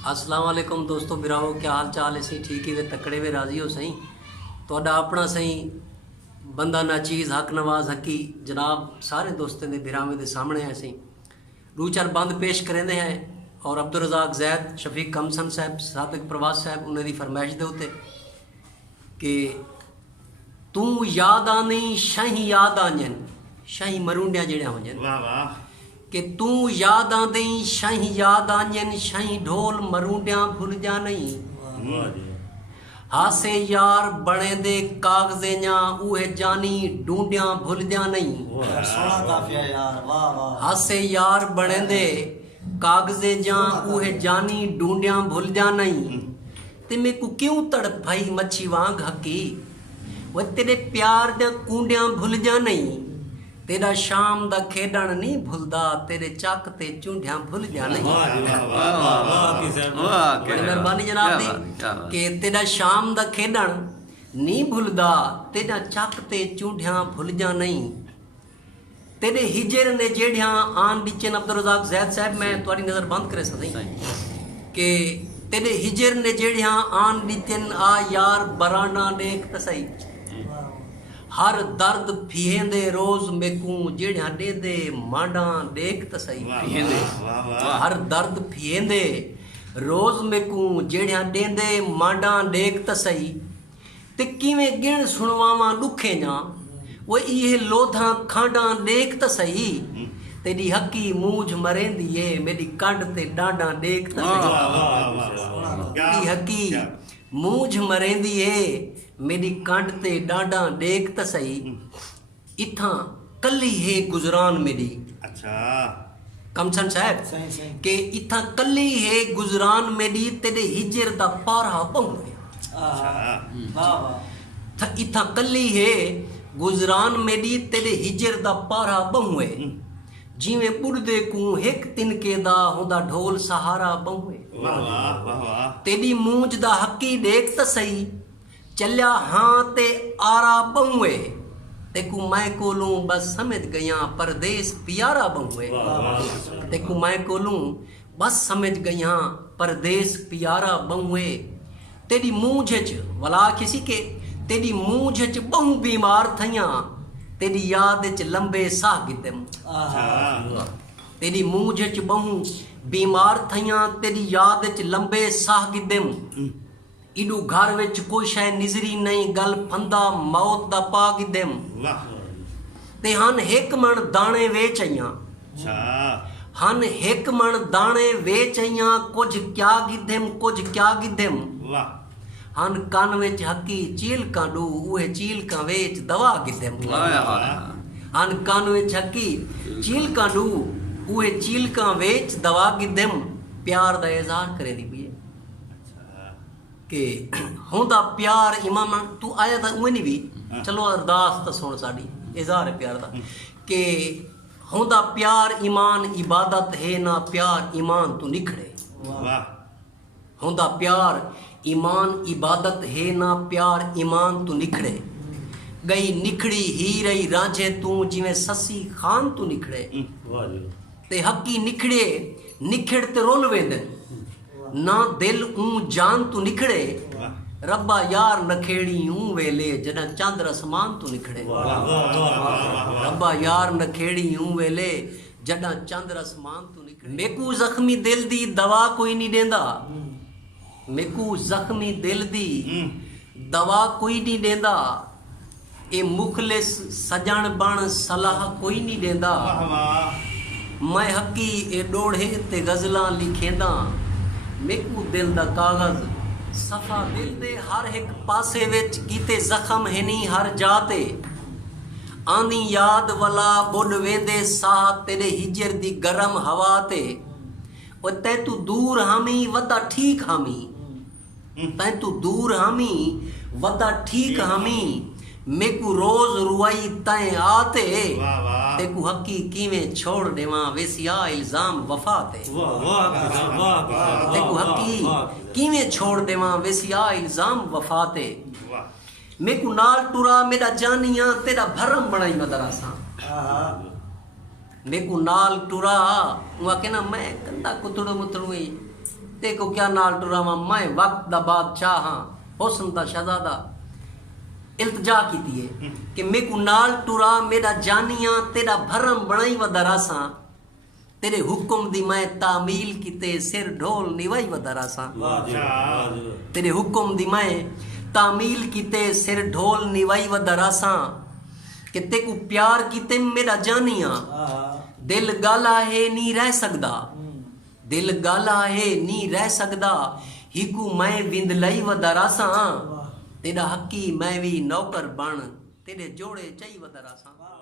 अस्सलाम वालेकुम दोस्तों बिराओ, क्या हाल चाल है? सही ठीक ही वे तकड़े वे राजी हो सही तो अपना सही बंदा ना चीज़ हक नवाज हकी जनाब सारे दोस्तों के बिरावे के सामने है सही दो चार बंद पेश करेंदे हैं और अब्दुल रज़ाक जैद शफीक कमसन साहब साबिक प्रवास साहब उन्होंने फरमाइश दे उत्ते कि तू याद आनी शाही याद आंजन शाही मरूंडिया जेड़े होंजन वाह वाह कि तू याद आंदी शाही याद आंजन शाही ढोल मरूंडिया भुल जा नहीं हासे यार बने दे कागजे जा उहे जानी ढूंढिया भुल जा नहीं सोना काफिया यार वाह वाह हासे यार बने दे कागजे जा उहे जानी ढूंढिया भुल जा नहीं ते मेरे को क्यों तड़प भाई मच्छी वांग हकी वो तेरे प्यार दे कूंडिया भुल जा नहीं तेरा शाम दा खेडण नहीं भुलदा तेरे चक ते चूंडिया भुल जा नहीं बड़ी मेहरबानी जनाब दी कि तेरा शाम दा खेडण नहीं भुलदा तेरा चक ते चूंडिया भुल जा नहीं तेरे हिजर ने जेड़िया आन डिचन अब्दुल रज़ाक जैद साहब मैं तुम्हारी नज़र बंद करे सदी कि तेरे हिजर ने जेड़िया आन डिचन आ यार बराना देख त सही हर दर्द फिहेंदे रोज मेकू जेड़िया देंदे मांडा देख त सही हर दर्द फिहेंदे रोज मेकू जेड़िया देंदे मांडा देख त सही ते किवें गिण सुनवावां दुखे जा वो ये लोधा खांडा देख त सही तेरी हकी मूंझ मरेंदी है मेरी कंड ते डांडा देख त सही तेरी हकी मूंझ मरेंदी है मेरी कंड ते डांडा देख त सही इथां कली है गुजरान मेरी अच्छा कमसन साहब सही सही के इथां कली है गुजरान मेरी तेरे हिजर दा पारा पहुए वाह वाह इथां कली है गुजरान मेरी तेरे हिजर दा पारा बहुए जिवें बुढ़दे को हिक तिनके दा हुंदा ढोल सहारा बहुए वाह वाह वाह वाह तेरी मूंझ दा हकी देख त सही चलिया हाँ ते आरा बहुए तेकू मैं कोलूं बस समझ गया परदेस प्यारा बहुए तेकू मैं कोलूं बस समझ गया परदेस प्यारा बहुए तेरी मूंझ च वला किसी के तेरी मूंझ च बहु बीमार थइया तेरी याद च लंबे साह गिदम तेरी मूंझ च बहु बीमार थइया तेरी याद च लंबे साह गिदम इडू घर विच कोई शय निजरी नहीं गल फंदा मौत दा पा गिदम वाह ते हन हिक मण दाणे वेच आइयां अच्छा हन हिक मण दाणे वेच आइयां कुछ क्या गिदम कुछ क्या गिदम वाह हन कान विच हकी चीलकां डू उहे चीलकां वेच दवा गिदम हन कान विच हकी चीलकां डू उहे चीलकां वेच दवा गिदम प्यार दा इज़हार करे दी पई कि हुंदा प्यार इमाम तू आया था उहे नहीं भी चलो अरदास तो सुन साड़ी इज़हार है प्यार दा कि हुंदा प्यार ईमान इबादत है ना प्यार ईमान तू निखड़े वाह हुंदा प्यार ईमान इबादत है ना प्यार ईमान तू निखड़े गई निखड़ी ही रही रांझे तू जिवें ससी खान तू निखड़े ते हकी निखड़े निखड़ ते रोल वेंदे ना दिल ऊं जान तू निखड़े रब्बा यार नखेड़ी ऊं वेले जॾहिं चंद्र आसमान तू निखड़े रब्बा यार नखेड़ी ऊं वेले जॾहिं चंद्र आसमान तू निखड़े मेकू जख्मी दिल दी दवा कोई नहीं देंदा मेकू जख्मी दिल दी दवा कोई नहीं देंदा ए मुखलिस सजण बण सलाह कोई नहीं देंदा मैं हकी ए डोढ़े ते गज़लां लिखेंदा मेकू दिल दा कागज़ सफ़ा दिल दे हर एक पासे विच कीते जख्म है नी हर जाते आंदी याद वला बुड वेंदे साह तेरे हिजर दी गरम हवा ते ओ तै तू दूर हामी वदा ठीक हामी तै तू दूर हामी वदा ठीक हामी मेकू रोज रुआई तै आते तेकू हकी किवें छोड़ देवां वेसिया इल्जाम वफा ते तेकू हकी किवें छोड़ देवां वेसिया इल्जाम वफा ते मेकू नाल टुरा मेरा जानिया तेरा भरम बनाई मदरसा मेकू नाल टुरा वहाँ के ना मैं कंदा कुतड़ो मुतड़ू ते को क्या नाल टुरावा मैं वक्त दा बादशाह हाँ हुस्न दा शहजादा इल्तजा कीती है कि मैं को नाल टुरा मेरा जानिया तेरा भरम बनाई वदरासा तेरे हुक्म दी मैं तामील कीते सिर ढोल निवाई वदरासा तेरे हुक्म दी मैं तामील कीते सिर ढोल निवाई वदरासा कि ते को प्यार कीते मेरा जानिया दिल गाला है नहीं रह सकदा दिल गाला है नहीं रह सकदा हिकू मैं विंद लई वदरासा तेरा हकी मैं भी नौकर बन तेरे जोड़े चाई वदरासा